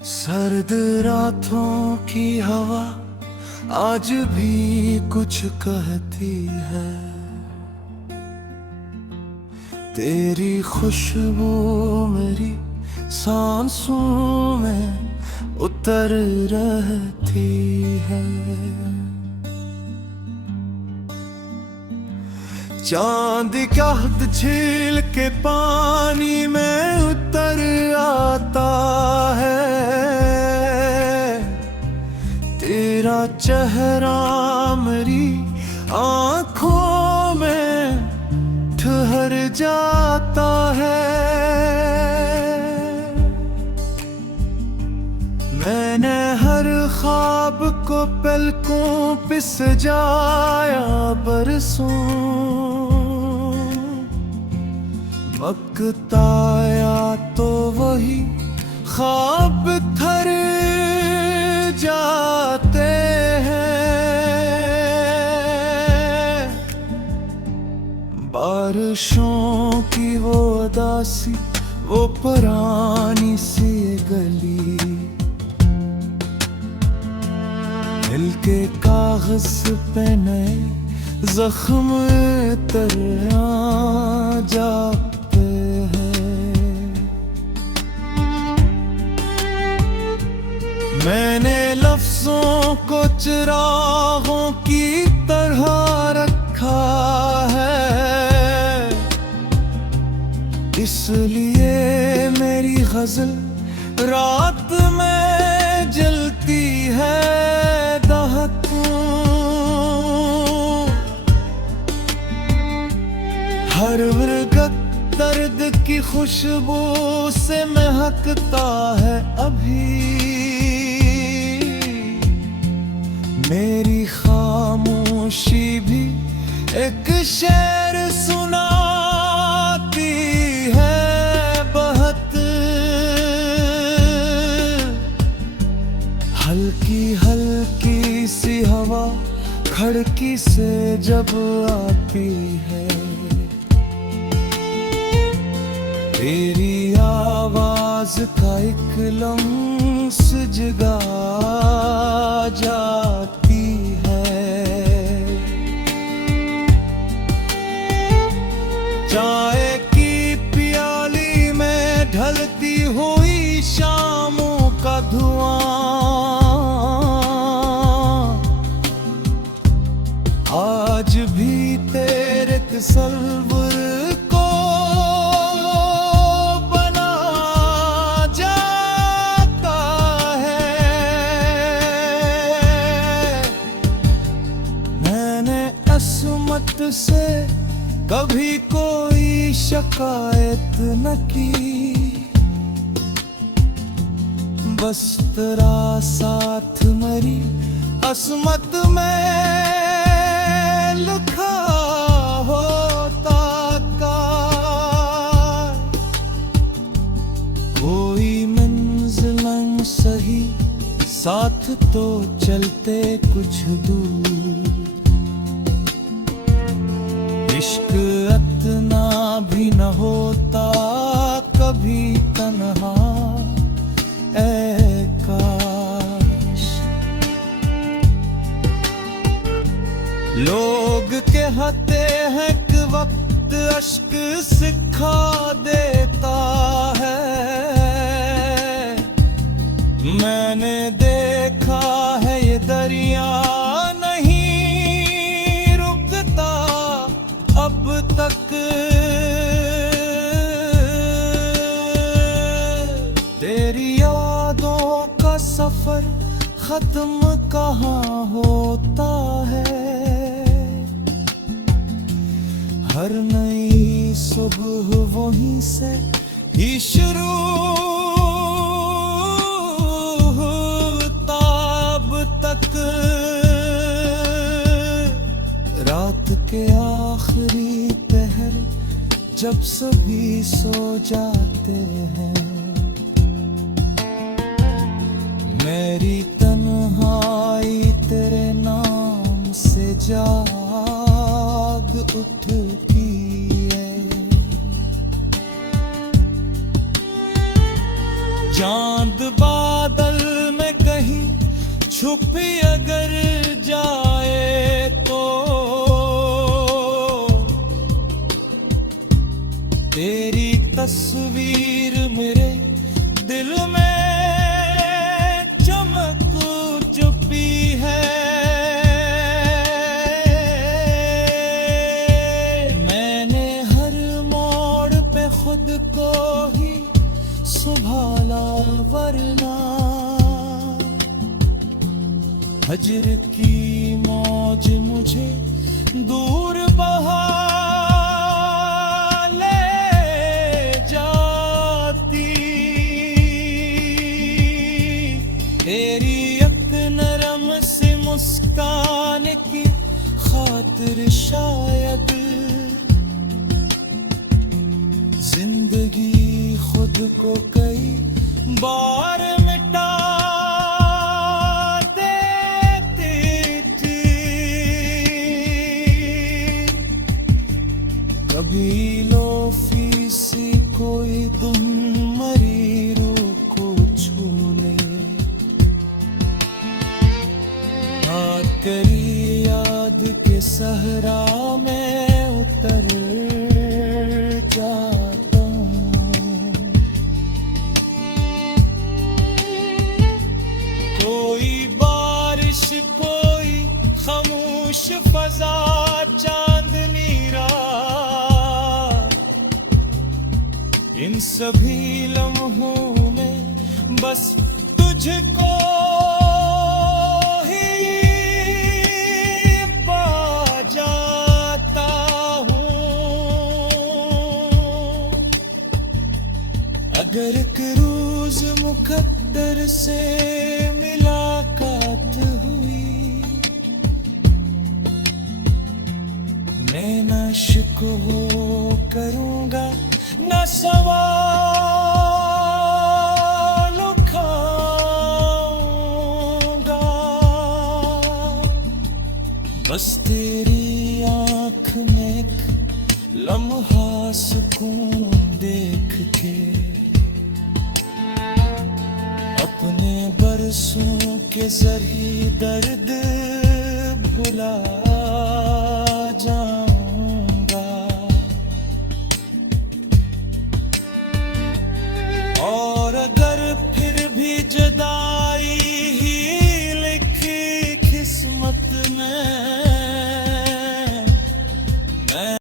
सर्द रातों की हवा आज भी कुछ कहती है, तेरी खुशबू मेरी सांसों में उतर रहती है। चांद का हाथ झील के पानी में उतर आता है, तेरा चेहरा मेरी आंखों में ठहर जाता है। मैंने हर ख्वाब को पलकों पे सजाया बरसों, मकताया तो वही ख्वाब थर जाते हैं। बारिशों की वो उदासी, वो पुरानी सी गली, दिल के कागज पे नए जख्म तर जाते हैं। मैंने लफ्जों को चिरागों की तरह रखा है, इसलिए मेरी गजल रात में जलती है। हर वर्गत दर्द की खुशबू से महकता है अभी, मेरी खामोशी भी एक शेर सुनाती है बहुत। हल्की हल्की सी हवा खिड़की से जब आती है, तेरी आवाज का एक लम्स जगा जाती है। चाय की प्याली में ढलती हुई शामों का धुआं, आज भी तेरे तस्वीर को बना जाता है। मैंने असमत से कभी कोई शिकायत न की, बस तेरा साथ मेरी असमत में लिखा होता का। कोई मंजिल सही साथ तो चलते कुछ दूर, इश्क इतना भी न होता कभी तन्हा ऐ काश। लोग कहते हैं कि वक्त अश्क सिखा देता है, मैंने देखा है ये दरिया नहीं रुकता अब तक। तेरी यादों का सफर खत्म कहाँ होता है, हर नई सुबह वहीं से ही शुरू होता अब तक। रात के आखिरी पहर जब सभी सो जाते हैं, मेरी तन्हाई तेरे नाम से जाग उठती है। चांद बादल छुपी अगर जाए तो तेरी तस्वीर मेरे दिल में चमक चुपी है। मैंने हर मोड़ पे खुद को ही संभाला, वरना हजर की मौज मुझे दूर बहा ले जाती। तेरी एक नरम सी मुस्कान की खातिर शायद जिंदगी खुद को कई बार मिटा कभी लोफी सी कोई दुम मरी रूह को छू ले, करी याद के सहरा में उतर जाता हूँ। कोई बारिश कोई खामोश फजा चांदनी रात, इन सभी लम्हों में बस तुझको ही पा जाता हूँ। अगर एक रोज मुकद्दर से मुलाकात हुई, मैं न शिकवा करूँगा न सवाल उठाऊंगा, बस तेरी आँख में एक लम्हा सुकून देख के अपने बरसों के जरिए दर्द